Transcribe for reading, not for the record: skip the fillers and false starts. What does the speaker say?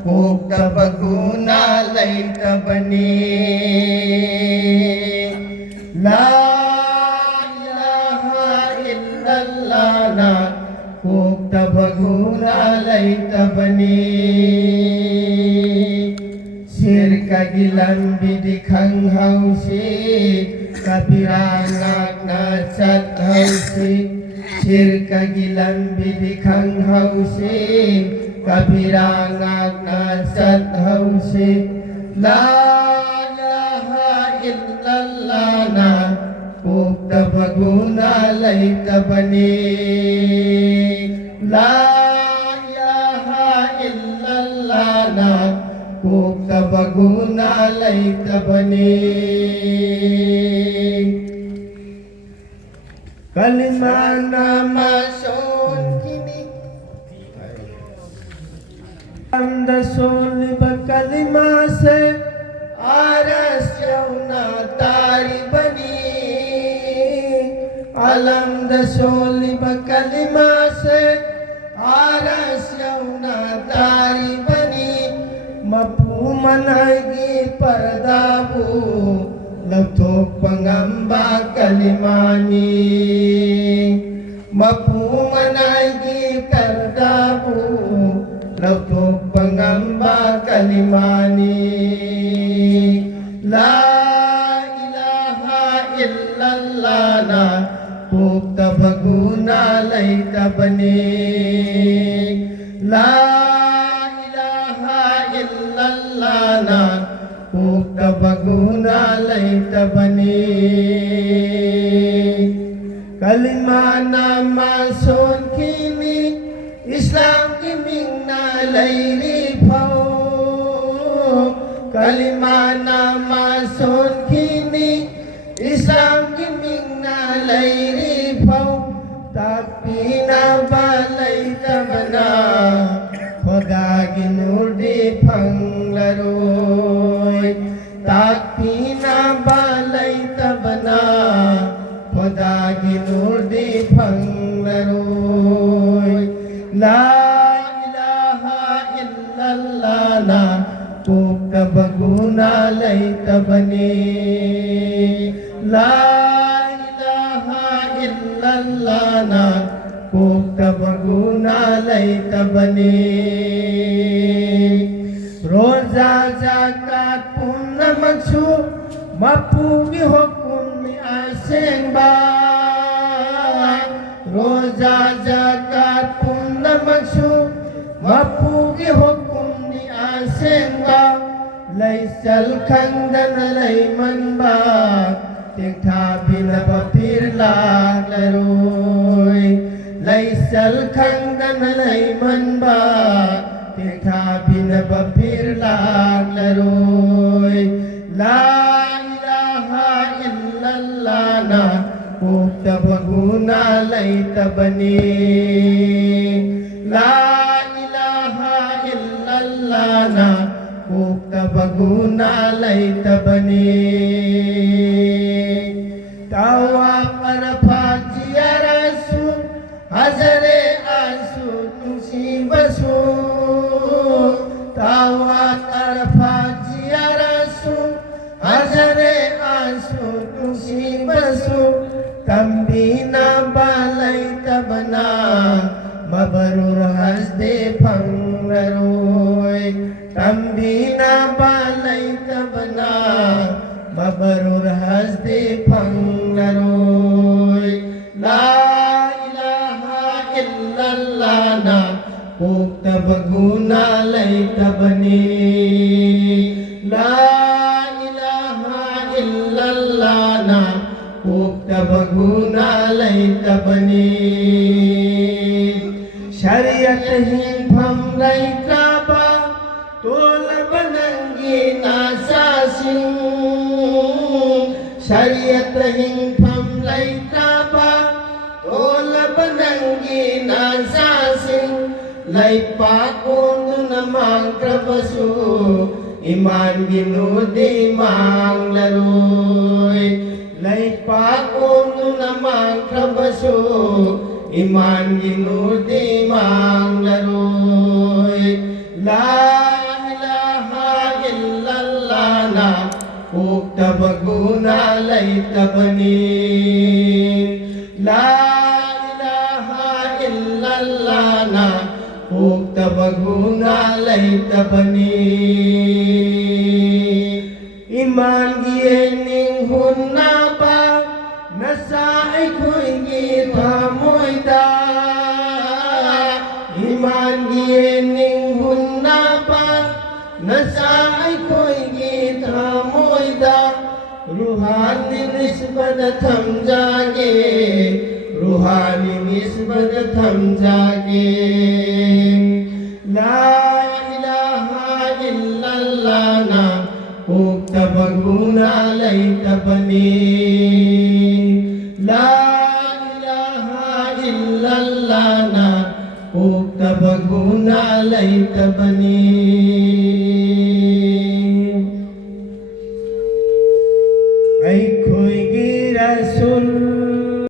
Pugtabaguna laytabani La ilaha illallah na Pugtabaguna laytabani Sirka gilan bidikang hausi Kapirangak na chat hausi Sirka gilan bidikang hausi Kapirangak na chat hausi La ilaha illallah na Pugtabaguna laytabani La ilaha illallah na Pugtabaguna laytabani Kalima nama son kini Anda soli kalima se aras yauna tari bani Alam da soli kalima se aras yauna tari bani Mapumanagi pardabu Lautok pangamba kalimani Mapumanagi pardabu Lautok pangamba kalimani La ilaha illallah na Pugtabaguna laytabani La na Pugtabaguna laytabani Kalima nama son kini Islam kiming na layri pao Kalima nama son kini Islam kiming na layri pao Tapi na balay tabana Khoda ginurdi phanglaroy Takpina balay tabana Khoda ginurdi phanglaroy La ilaha illallah na Pugtabaguna laytabani La ilaha illallah na Pugtabaguna laytabani Roza zakat punna magsu Mapugi hukum ni aseng ba Roza zakat punna magsu Mapugi hukum ni aseng ba Laysal khangdan layman ba Tingtha binabapir laglaroy Laysal khangdan layman ba Tingtha binabapir laglaroy La ilaha illallah na Pugtabaguna laytabani La ilaha illallah na Pugtabaguna laytabani Tawa para pajiarasu Hazare asu tusi basu Tawa para pajiarasu Hazare asu tusi basu Kambina balay tabana Mabarur hasde phanglaroy Kambina balay tabana Mabarur hasde phanglaroy La ilaha illallah na Pugtabaguna laytabani La ilaha illallah na Pugtabaguna laytabani Syariat hinpham laytraba Tol bananggi nasasing Syariat hinpham laytraba Tol bananggi nasasing Laypakondo namang trabaso Iman ginudi manglaroy Laypakondo namang trabaso Iman ginudi manglaroy La na Uktabaguna laytabani La ilaha illallah na Uktabaguna laytabani Iman giyening hunna ba Nasa ay ko'y gitamoy da Iman giyening hunna ba Nasa ay ko'y gitamoy da रूहानी निस्बत थम जागे रूहानी निस्बत थम जागे ला इलाहा इल्लल्लाह ना उक्तबगुना लैतबनी ला इलाहा इल्लल्लाह ना उक्तबगुना लैतबनी Ay ko'y girasul